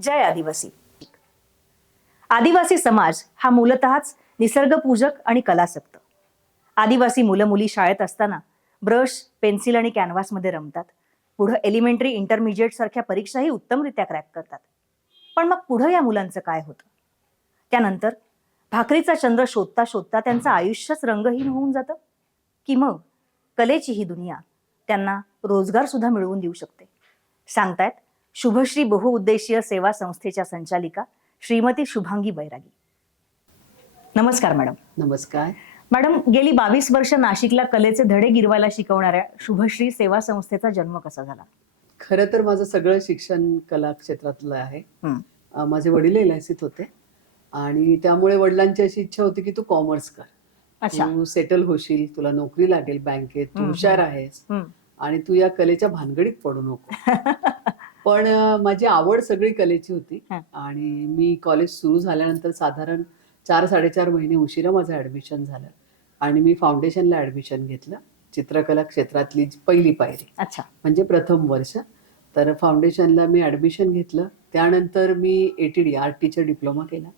जय आदिवासी. आदिवासी समाज हा मूलतःच निसर्गपूजक आणि कलासक्त. आदिवासी मुलं मुली शाळेत असताना ब्रश पेन्सिल आणि कॅनव्हासमध्ये रमतात. पुढं एलिमेंटरी इंटरमिजिएट सारख्या परीक्षाही उत्तमरित्या क्रॅक करतात. पण मग पुढं या मुलांचं काय होतं? त्यानंतर भाकरीचा चंद्र शोधता शोधता त्यांचं आयुष्यच रंगहीन होऊन जातं? की मग कलेची ही दुनिया त्यांना रोजगार सुद्धा मिळवून देऊ शकते? सांगतायत शुभश्री बहुउद्देशीय सेवा संस्थेच्या संचालिका श्रीमती शुभांगी बैरागी. नमस्कार मॅडम. नमस्कार. मॅडम गेली बावीस वर्ष नाशिकला कलेचे धडे गिरवायला शिकवणाऱ्या शुभश्री सेवा संस्थेचा जन्म कसा झाला? खरं तर माझं सगळं शिक्षण कला क्षेत्रातलं आहे. हं. माझे वडील एल होते. आणि त्यामुळे वडिलांची अशी इच्छा होती की तू कॉमर्स कर. अच्छा. तू सेटल होशील तुला नोकरी लागेल बँकेत तू हुशार आहेस. आणि तू या कलेच्या भानगडीत पडू नको. पण माझी आवड सगळी कलेची होती. हं. आणि मी कॉलेज सुरू झाल्यानंतर साधारण चार साडेचार महिने उशिरा माझं ऍडमिशन झालं. आणि मी फाउंडेशनला ऍडमिशन घेतलं. चित्रकला क्षेत्रातली जी पहिली पायरी. अच्छा. म्हणजे प्रथम वर्ष. तर फाउंडेशनला मी ऍडमिशन घेतलं. त्यानंतर मी A T D art teacher diploma केला.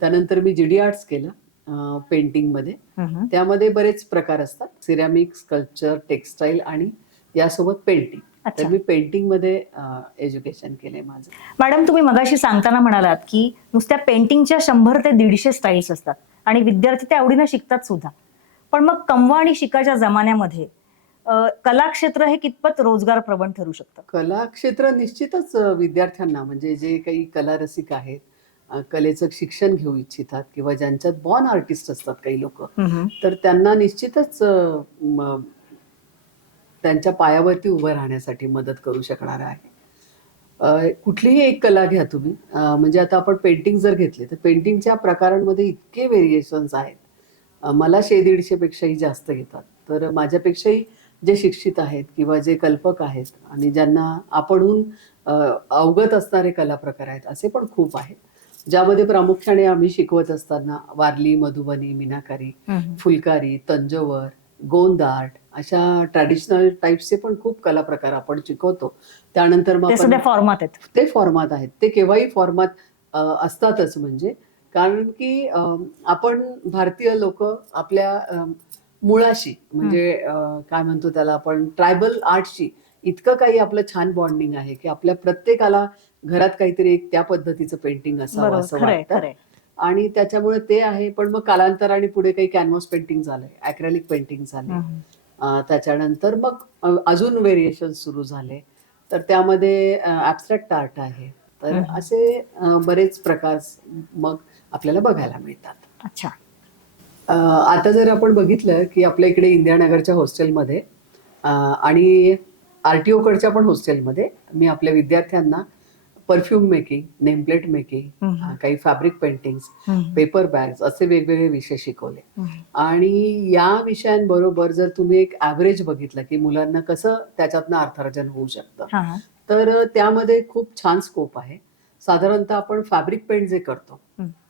त्यानंतर मी जी डी आर्ट्स केलं पेंटिंगमध्ये हम्म. त्यामध्ये बरेच प्रकार असतात. सिरॅमिक स्कल्पचर टेक्स्टाईल आणि यासोबत पेंटिंग अच्छा. तर मी पेंटिंगमध्ये एज्युकेशन केलंय माझं. मॅडम तुम्ही मगाशी सांगताना म्हणालात की नुसत्या पेंटिंगच्या शंभर ते दीडशे स्टाईल्स असतात आणि विद्यार्थी त्या आवडीनं शिकतात सुद्धा. पण मग कमवा आणि शिकाच्या जमान्यामध्ये अं, कला क्षेत्र हे कितपत रोजगार प्रवण ठरू शकतं? कला क्षेत्र निश्चितच अ, विद्यार्थ्यांना म्हणजे जे काही कला रसिक आहेत अ, कलेचं शिक्षण घेऊ इच्छितात किंवा ज्यांच्यात बॉर्न आर्टिस्ट असतात काही लोक तर त्यांना निश्चितच अ, म, त्यांच्या पायावरती उभं राहण्यासाठी मदत करू शकणार आहे. कुठलीही एक कला घ्या तुम्ही. म्हणजे आता आपण पेंटिंग जर घेतले तर पेंटिंगच्या प्रकारांमध्ये इतके व्हेरिएशन्स आहेत. मला शे दीडशे पेक्षाही जास्त घेतात तर माझ्यापेक्षाही जे शिक्षित आहेत किंवा जे कल्पक आहेत आणि ज्यांना आपणहून अवगत असणारे कला प्रकार आहेत असे पण खूप आहेत. ज्यामध्ये प्रामुख्याने आम्ही शिकवत असताना वारली मधुबनी मीनाकारी. फुलकारी तंजवर गोंद आर्ट अशा ट्रॅडिशनल टाईपचे पण खूप कला प्रकार आपण शिकवतो. त्यानंतर मग ते आपण फॉर्मात आहेत. ते फॉर्मात आहेत. ते केव्हाही फॉर्मात असतातच म्हणजे. कारण की आपण भारतीय लोक आपल्या मुळाशी म्हणजे काय म्हणतो त्याला आपण ट्रायबल आर्टशी इतकं काही आपलं छान बॉन्डिंग आहे की आपल्या प्रत्येकाला घरात काहीतरी एक त्या पद्धतीचं पेंटिंग असावं असं वाटतं. आणि त्याच्यामुळे ते आहे पण मग कालांतराने पुढे काही कॅनव्हास पेंटिंग झालंय अॅक्रेलिक पेंटिंग झाले त्याच्यानंतर मग अजून व्हेरिएशन सुरू झाले. तर त्यामध्ये ऍबस्ट्रॅक्ट आर्ट आहे. तर. असे बरेच प्रकार मग आपल्याला बघायला मिळतात. अच्छा. आता जर आपण बघितलं की आपल्या इकडे इंदिरानगरच्या हॉस्टेलमध्ये आणि आर टी ओकडच्या पण हॉस्टेलमध्ये मी आपल्या विद्यार्थ्यांना परफ्यूम मेकिंग नेमप्लेट मेकिंग. काही fabric paintings hmm. Paper bags असे वेगवेगळे विषय शिकवले. आणि या विषयांबरोबर जर तुम्ही एक ॲव्हरेज बघितलं की मुलांना कसं त्याच्यातनं अर्थार्जन होऊ शकतं. तर त्यामध्ये खूप छान स्कोप आहे साधारणतः आपण फॅब्रिक पेंट जे करतो.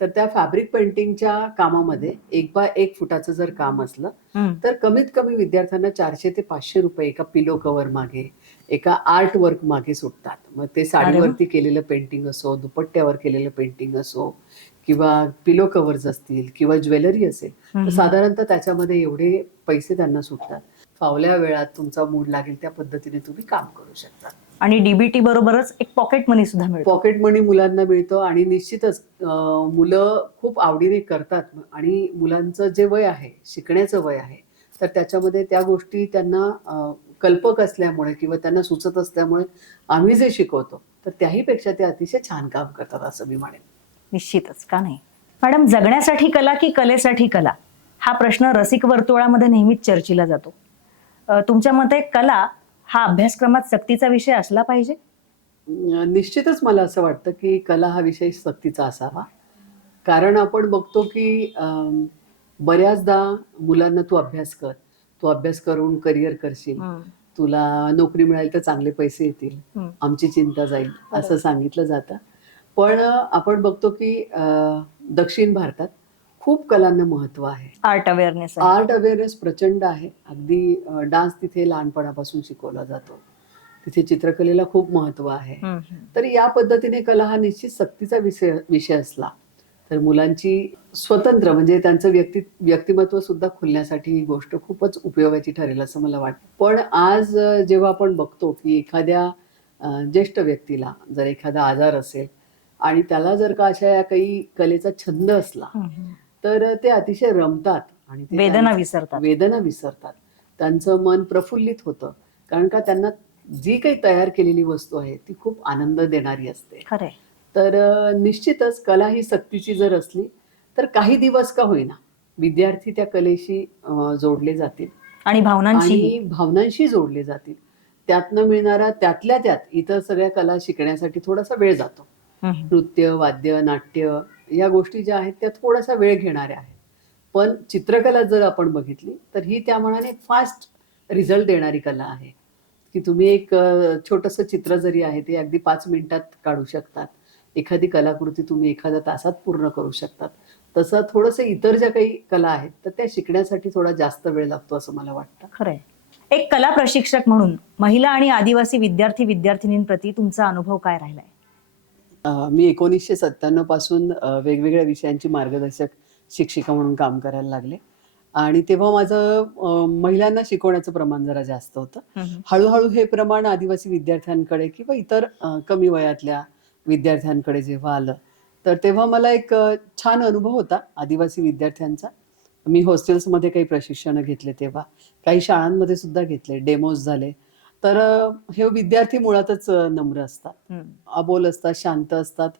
तर त्या फॅब्रिक पेंटिंगच्या कामामध्ये एक बाय एक फुटाचं जर काम असलं. तर कमीत कमी विद्यार्थ्यांना चारशे ते पाचशे रुपये एका पिलो कव्हर मागे एका आर्ट वर्क मागे सुटतात. मग ते साडीवरती केलेलं पेंटिंग असो दुपट्ट्यावर केलेलं पेंटिंग असो किंवा पिलो कव्हर्स असतील किंवा ज्वेलरी असेल तर. साधारणतः त्याच्यामध्ये एवढे पैसे त्यांना सुटतात. फावल्या वेळात तुमचा मूड लागेल त्या पद्धतीने तुम्ही काम करू शकता. आणि डीबीटी बरोबरच एक पॉकेट मनी सुद्धा मिळतो. पॉकेट मनी मुलांना मिळतं आणि निश्चितच मुलं खूप आवडीने करतात. आणि मुलांचं जे वय आहे शिकण्याचं वय आहे तर त्याच्यामध्ये त्या गोष्टी त्यांना कल्पक असल्यामुळे किंवा त्यांना सुचत असल्यामुळे आम्ही जे शिकवतो तर त्याहीपेक्षा ते अतिशय छान काम करतात असं मी म्हणेन. निश्चितच का नाही? मॅडम जगण्यासाठी कला की कलेसाठी कला? हा प्रश्न रसिक वर्तुळामध्ये नेहमीच चर्चिला जातो. तुमच्या मते कला हा अभ्यासक्रमात सक्तीचा विषय असला पाहिजे? निश्चितच मला असं वाटतं की कला हा विषय सक्तीचा असावा. कारण आपण बघतो की बऱ्याचदा मुलांना तू अभ्यास कर तू अभ्यास करून करिअर करशील. तुला नोकरी मिळाली तर चांगले पैसे येतील. आमची चिंता जाईल असं. सांगितलं जातं. पण आपण बघतो की दक्षिण भारतात खूप कलांना महत्त्व आहे. आर्ट अवेअरनेस आर्ट अवेअरनेस प्रचंड आहे. अगदी डान्स तिथे लहानपणापासून शिकवला जातो. तिथे चित्रकलेला खूप महत्त्व आहे. तर या पद्धतीने कला हा निश्चित सक्तीचा विषय विषय असला. तर मुलांची स्वतंत्र म्हणजे त्यांचं व्यक्ती व्यक्तिमत्व सुद्धा खुलण्यासाठी ही गोष्ट खूपच उपयोगाची ठरेल असं मला वाटतं. पण आज जेव्हा आपण बघतो की एखाद्या ज्येष्ठ व्यक्तीला जर एखादा आजार असेल आणि त्याला जर का अशा या काही कलेचा छंद असला. तर ते अतिशय रमतात आणि वेदना विसरतात. वेदना विसरतात. त्यांचं मन प्रफुल्लित होतं. कारण का त्यांना जी काही तयार केलेली वस्तू आहे ती खूप आनंद देणारी असते. तर निश्चितच कला ही सक्तीची जर असली तर काही दिवस का होईना विद्यार्थी त्या कलेशी जोडले जातील. आणि भावनांची आणि भावनांशी जोडले जातील. त्यातनं मिळणारा त्यातल्या त्यात इतर सगळ्या कला शिकण्यासाठी थोडासा वेळ जातो. नृत्य वाद्य नाट्य या गोष्टी ज्या आहेत त्या थोडासा वेळ घेणाऱ्या आहेत. पण चित्रकला जर आपण बघितली तर ही त्या मनाने फास्ट रिझल्ट देणारी कला आहे. की तुम्ही एक छोटंसं चित्र जरी आहे ते अगदी पाच मिनिटात काढू शकतात. एखादी कलाकृती तुम्ही एखाद्या तासात पूर्ण करू शकतात. तसं थोडंसं इतर ज्या काही कला आहेत तर त्या शिकण्यासाठी थोडा जास्त वेळ लागतो असं मला वाटतं. खरंय. एक कला प्रशिक्षक म्हणून महिला आणि आदिवासी विद्यार्थी विद्यार्थिनींप्रती तुमचा अनुभव काय राहिलाय? मी एकोणीसशे सत्त्याण्णवपासून वेगवेगळ्या विषयांची मार्गदर्शक शिक्षिका म्हणून काम करायला लागले. आणि तेव्हा माझं महिलांना शिकवण्याचं प्रमाण जरा जास्त होतं. हळूहळू हे प्रमाण आदिवासी विद्यार्थ्यांकडे किंवा इतर कमी वयातल्या विद्यार्थ्यांकडे जेव्हा आलं तर तेव्हा मला एक छान अनुभव होता आदिवासी विद्यार्थ्यांचा. मी हॉस्टेल्समध्ये काही प्रशिक्षणं घेतले तेव्हा काही शाळांमध्ये सुद्धा घेतले डेमोज झाले. तर हे विद्यार्थी मुळातच नम्र असतात. अबोल असतात शांत असतात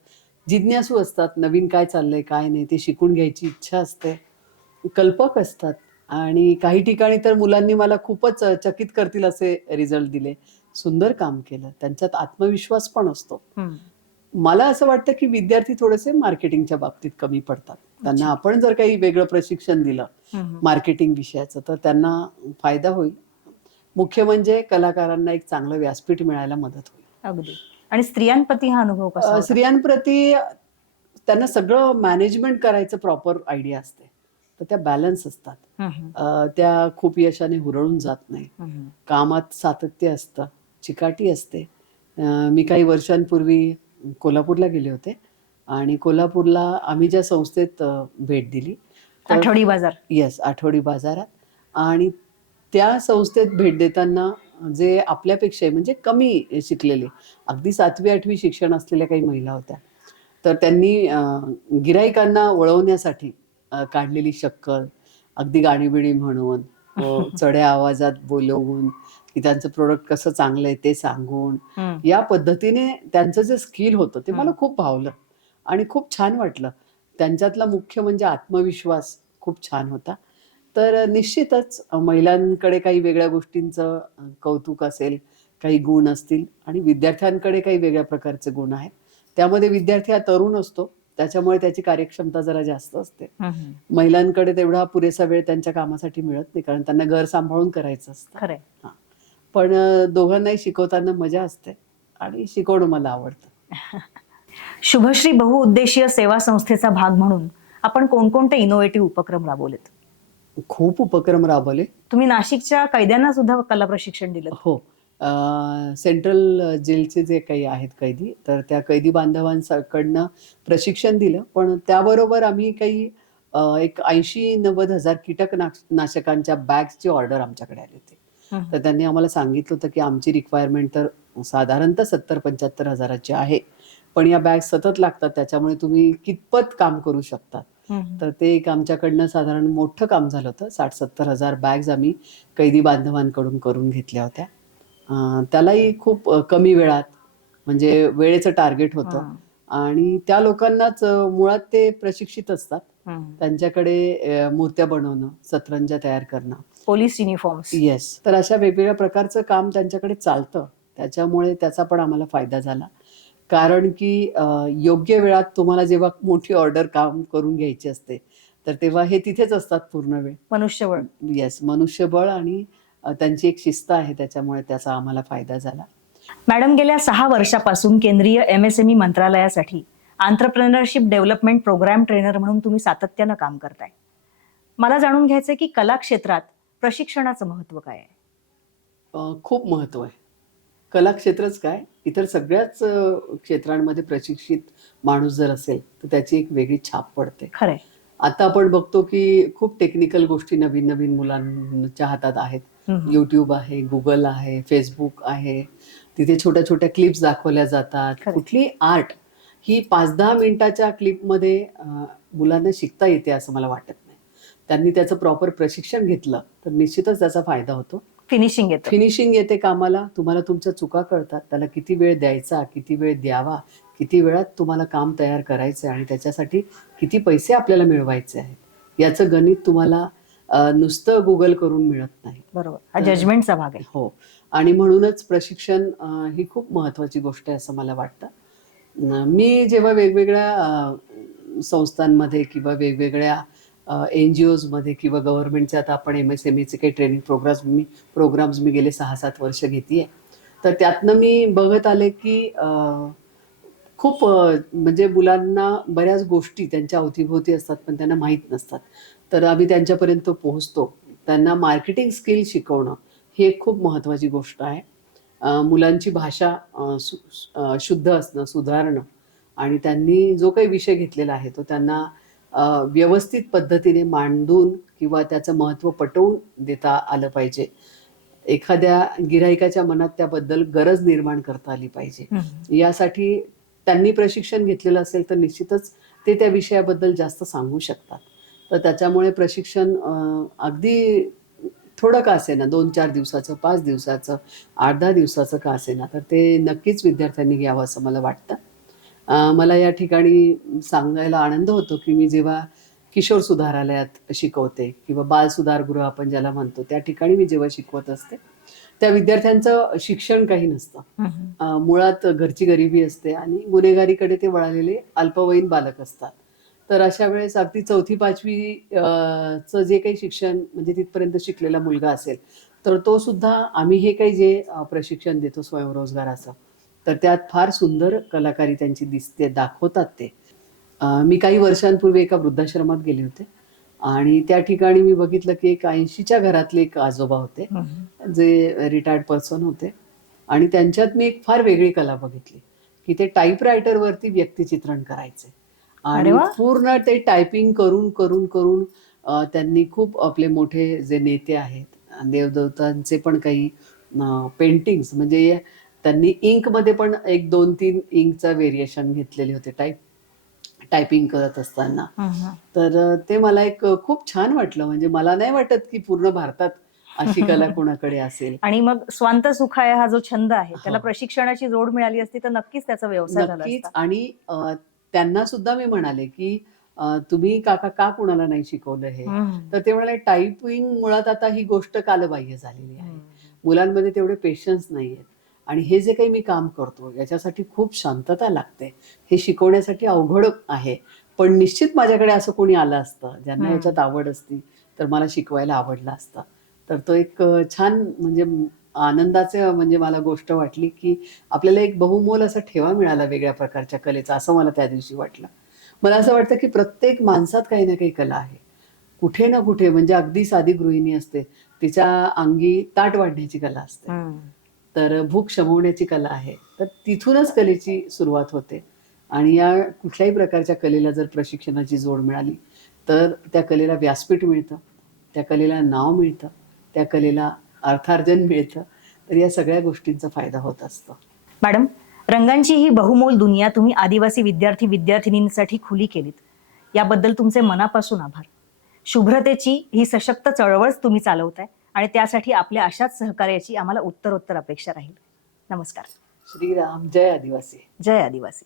जिज्ञासू असतात नवीन काय चाललंय काय नाही ते शिकून घ्यायची इच्छा असते. कल्पक असतात आणि काही ठिकाणी तर मुलांनी मला खूपच चकित करतील असे रिझल्ट दिले. सुंदर काम केलं त्यांच्यात आत्मविश्वास पण असतो. मला असं वाटतं की विद्यार्थी थोडेसे मार्केटिंगच्या बाबतीत कमी पडतात. त्यांना आपण जर काही वेगळं प्रशिक्षण दिलं. मार्केटिंग विषयाचं तर त्यांना फायदा होईल. मुख्य म्हणजे कलाकारांना एक चांगलं व्यासपीठ मिळायला मदत होईल. अगदी. आणि स्त्रियांप्रती हा अनुभव कसा? स्त्रियांप्रती त्यांना सगळं मॅनेजमेंट करायचं प्रॉपर आयडिया असते. तर त्या बॅलन्स असतात. त्या खूप यशाने हुरळून जात नाही. कामात सातत्य असतं. चिकाटी असते. मी काही वर्षांपूर्वी कोल्हापूरला गेले होते. आणि कोल्हापूरला आम्ही ज्या संस्थेत भेट दिली आठवडी बाजार. येस आठवडी बाजारात. आणि त्या संस्थेत भेट देताना जे आपल्यापेक्षा म्हणजे कमी शिकलेले अगदी सातवी आठवी शिक्षण असलेल्या काही महिला होत्या. तर त्यांनी गिराईकांना वळवण्यासाठी काढलेली शक्कल अगदी गाणीबिणी म्हणून व चढ्या आवाजात बोलवून की त्यांचं प्रोडक्ट कसं चांगलं आहे ते सांगून. हम्म. या पद्धतीने त्यांचं जे स्किल होतं ते मला हम्म. खूप भावलं आणि खूप छान वाटलं. त्यांच्यातला मुख्य म्हणजे आत्मविश्वास खूप छान होता. तर निश्चितच महिलांकडे काही वेगळ्या गोष्टींचं कौतुक असेल काही गुण असतील आणि विद्यार्थ्यांकडे काही वेगळ्या प्रकारचे गुण आहेत. त्यामध्ये विद्यार्थी हा तरुण असतो त्याच्यामुळे त्याची कार्यक्षमता जरा जास्त असते. हम्म. महिलांकडे तेवढा पुरेसा वेळ त्यांच्या कामासाठी मिळत नाही कारण त्यांना घर सांभाळून करायचं असतं. खरंय. पण दोघांनाही शिकवताना मजा असते आणि शिकवणं मला आवडतं. शुभश्री बहुउद्देशीय सेवा संस्थेचा भाग म्हणून आपण कोणकोणते इनोव्हेटिव्ह उपक्रम राबवलेत? खूप उपक्रम राबवले. तुम्ही नाशिकच्या कैद्यांना सुद्धा कला प्रशिक्षण दिलं. हो. सेंट्रल जेलचे जे काही आहेत कैदी तर त्या कैदी बांधवांकडनं प्रशिक्षण दिलं. पण त्याबरोबर आम्ही काही एक ऐंशी नव्वद हजार कीटकनाश नाशकांच्या बॅग्सची ऑर्डर आमच्याकडे आली होती. तर त्यांनी आम्हाला सांगितलं होतं की आमची रिक्वायरमेंट तर साधारणतः सत्तर पंच्याहत्तर हजाराची आहे. पण या बॅग सतत लागतात त्याच्यामुळे तुम्ही कितपत काम करू शकतात. तर ते एक आमच्याकडनं साधारण मोठं काम झालं होतं. साठ सत्तर हजार बॅग्स आम्ही कैदी बांधवांकडून करून घेतल्या होत्या. अं, त्यालाही खूप अं, कमी वेळात म्हणजे वेळेचं टार्गेट होतं. आणि त्या लोकांनाच अं, मुळात ते प्रशिक्षित असतात. त्यांच्याकडे मूर्त्या बनवणं सतरंजा तयार करणं. Police uniforms. येस तर अशा वेगवेगळ्या प्रकारचं काम त्यांच्याकडे चालतं. त्याच्यामुळे त्याचा पण आम्हाला फायदा झाला. कारण की योग्य वेळात तुम्हाला जेव्हा मोठी ऑर्डर काम करून घ्यायची असते तर तेव्हा हे तिथेच असतात पूर्ण वेळ. मनुष्यबळ. येस मनुष्यबळ आणि त्यांची एक शिस्त आहे त्याच्यामुळे त्याचा आम्हाला फायदा झाला. मॅडम गेल्या सहा वर्षापासून केंद्रीय एमएसएमई मंत्रालयासाठी आंतरप्रेनरशिप डेव्हलपमेंट प्रोग्राम ट्रेनर म्हणून तुम्ही सातत्यानं काम करताय. मला जाणून घ्यायचंय की कला क्षेत्रात प्रशिक्षणाचं महत्त्व काय आहे? खूप महत्त्व आहे. कला क्षेत्रच काय? इतर सगळ्याच क्षेत्रांमध्ये प्रशिक्षित माणूस जर असेल तर त्याची एक वेगळी छाप पडते. खरंय. आता आपण बघतो की खूप टेक्निकल गोष्टी नवीन नवीन मुलांच्या हातात आहेत. युट्यूब आहे गुगल आहे फेसबुक आहे. तिथे छोट्या छोट्या क्लिप्स दाखवल्या जातात. कुठली आर्ट ही पाच दहा मिनिटाच्या क्लिपमध्ये मुलांना शिकता येते असं मला वाटत नाही. त्यांनी त्याचं प्रॉपर प्रशिक्षण घेतलं तर निश्चितच त्याचा फायदा होतो. फिनिशिंग येतं. फिनिशिंग येते कामाला. तुम्हाला तुमच्या चुका कळतात. त्याला किती वेळ द्यायचा किती वेळ द्यावा किती वेळात तुम्हाला काम तयार करायचं आहे आणि त्याच्यासाठी किती पैसे आपल्याला मिळवायचे आहेत. याचं गणित तुम्हाला नुसतं गुगल करून मिळत नाही. बरोबर. हा जजमेंटचा भाग आहे. हो. आणि म्हणूनच प्रशिक्षण ही खूप महत्वाची गोष्ट आहे असं मला वाटतं. मी जेव्हा वेगवेगळ्या संस्थांमध्ये किंवा वेगवेगळ्या एन जी ओजमध्ये किंवा गव्हर्नमेंटचे आता आपण एम एस एम ईचे काही ट्रेनिंग प्रोग्राम्स मी प्रोग्राम्स मी गेले सहा सात वर्ष घेते तर त्यातनं मी बघत आले की खूप म्हणजे मुलांना बऱ्याच गोष्टी त्यांच्या अवतीभोवती असतात पण त्यांना माहीत नसतात. तर आम्ही त्यांच्यापर्यंत पोहोचतो. त्यांना मार्केटिंग स्किल शिकवणं ही एक खूप महत्त्वाची गोष्ट आहे. मुलांची भाषा शुद्ध असणं सुधारणं आणि त्यांनी जो काही विषय घेतलेला आहे तो त्यांना व्यवस्थित पद्धतीने मांडून किंवा त्याचं महत्त्व पटवून देता आलं पाहिजे. एखाद्या गिराहिकाच्या मनात त्याबद्दल गरज निर्माण करता आली पाहिजे. यासाठी त्यांनी प्रशिक्षण घेतलेलं असेल तर निश्चितच ते त्या विषयाबद्दल जास्त सांगू शकतात. तर त्याच्यामुळे प्रशिक्षण अगदी थोडं का असेना दोन चार दिवसाचं पाच दिवसाचं आठ दहा दिवसाचं का असेना तर ते नक्कीच विद्यार्थ्यांनी घ्यावं असं मला वाटतं. मला या ठिकाणी सांगायला आनंद होतो की मी जेव्हा किशोर सुधारालयात शिकवते किंवा बाल सुधारगृह आपण ज्याला म्हणतो त्या ठिकाणी मी जेव्हा शिकवत असते त्या विद्यार्थ्यांचं शिक्षण काही नसतं. मुळात घरची गरिबी असते आणि गुन्हेगारीकडे ते वळालेले अल्पवयीन बालक असतात. तर अशा वेळेस अगदी चौथी पाचवी चं जे काही शिक्षण म्हणजे तिथपर्यंत शिकलेला मुलगा असेल तर तो सुद्धा आम्ही हे काही जे प्रशिक्षण देतो स्वयंरोजगाराचं तर त्यात फार सुंदर कलाकारी त्यांची दिसते दाखवतात ते मी काही वर्षांपूर्वी एका वृद्धाश्रमात गेले होते आणि त्या ठिकाणी मी बघितलं की एक ऐंशीच्या घरातले एक आजोबा होते. जे रिटायर्ड पर्सन होते आणि त्यांच्यात मी एक फार वेगळी कला बघितली की ते टाईपरायटरवरती व्यक्तिचित्रण करायचे आणि. पूर्ण ते टायपिंग करून करून करून त्यांनी खूप आपले मोठे जे नेते आहेत देवदेवतांचे पण काही पेंटिंग्स म्हणजे त्यांनी इंकमध्ये पण एक दोन तीन इंकचा व्हेरिएशन घेतलेले होते टाईप टायपिंग करत असताना. तर ते मला एक खूप छान वाटलं म्हणजे मला नाही वाटत की पूर्ण भारतात अशी कला कोणाकडे असेल आणि मग स्वांत सुखाय हा जो छंद आहे त्याला. प्रशिक्षणाची जोड मिळाली असती तर नक्कीच त्याचा व्यवसाय नक्कीच आणि त्यांना सुद्धा मी म्हणाले की तुम्ही काका का कुणाला नाही शिकवलं हे. तर ते म्हणाले टायपिंग मुळात आता ही गोष्ट कालबाह्य झालेली आहे. मुलांमध्ये तेवढे पेशन्स नाहीयेत आणि हे जे काही मी काम करतो याच्यासाठी खूप शांतता लागते हे शिकवण्यासाठी अवघड आहे पण निश्चित माझ्याकडे असं कोणी आलं असतं ज्यांना. याच्यात आवड असती तर मला शिकवायला आवडलं असतं तर तो एक छान म्हणजे आनंदाचे म्हणजे मला गोष्ट वाटली की आपल्याला एक बहुमोल असा ठेवा मिळाला वेगळ्या प्रकारच्या कलेचा असं मला त्या दिवशी वाटलं. मला असं वाटतं की प्रत्येक माणसात काही ना काही कला आहे. कुठे ना कुठे म्हणजे अगदी साधी गृहिणी असते तिच्या अंगी ताट वाढण्याची कला असते. तर भूक शमवण्याची कला आहे. तर तिथूनच कलेची सुरुवात होते. आणि या कुठल्याही प्रकारच्या कलेला जर प्रशिक्षणाची जोड मिळाली तर त्या कलेला व्यासपीठ मिळतं त्या कलेला नाव मिळतं त्या कलेला अर्थार्जन मिळतं तर या सगळ्या गोष्टींचा फायदा होत असतो. मॅडम रंगांची ही बहुमोल दुनिया तुम्ही आदिवासी विद्यार्थी विद्यार्थिनींसाठी खुली केलीत. याबद्दल तुमचे मनापासून आभार. शुभ्रतेची ही सशक्त चळवळच तुम्ही चालवताय आणि त्यासाठी आपल्या अशाच सहकार्याची आम्हाला उत्तरोत्तर अपेक्षा राहील. नमस्कार. श्रीराम जय आदिवासी. जय आदिवासी.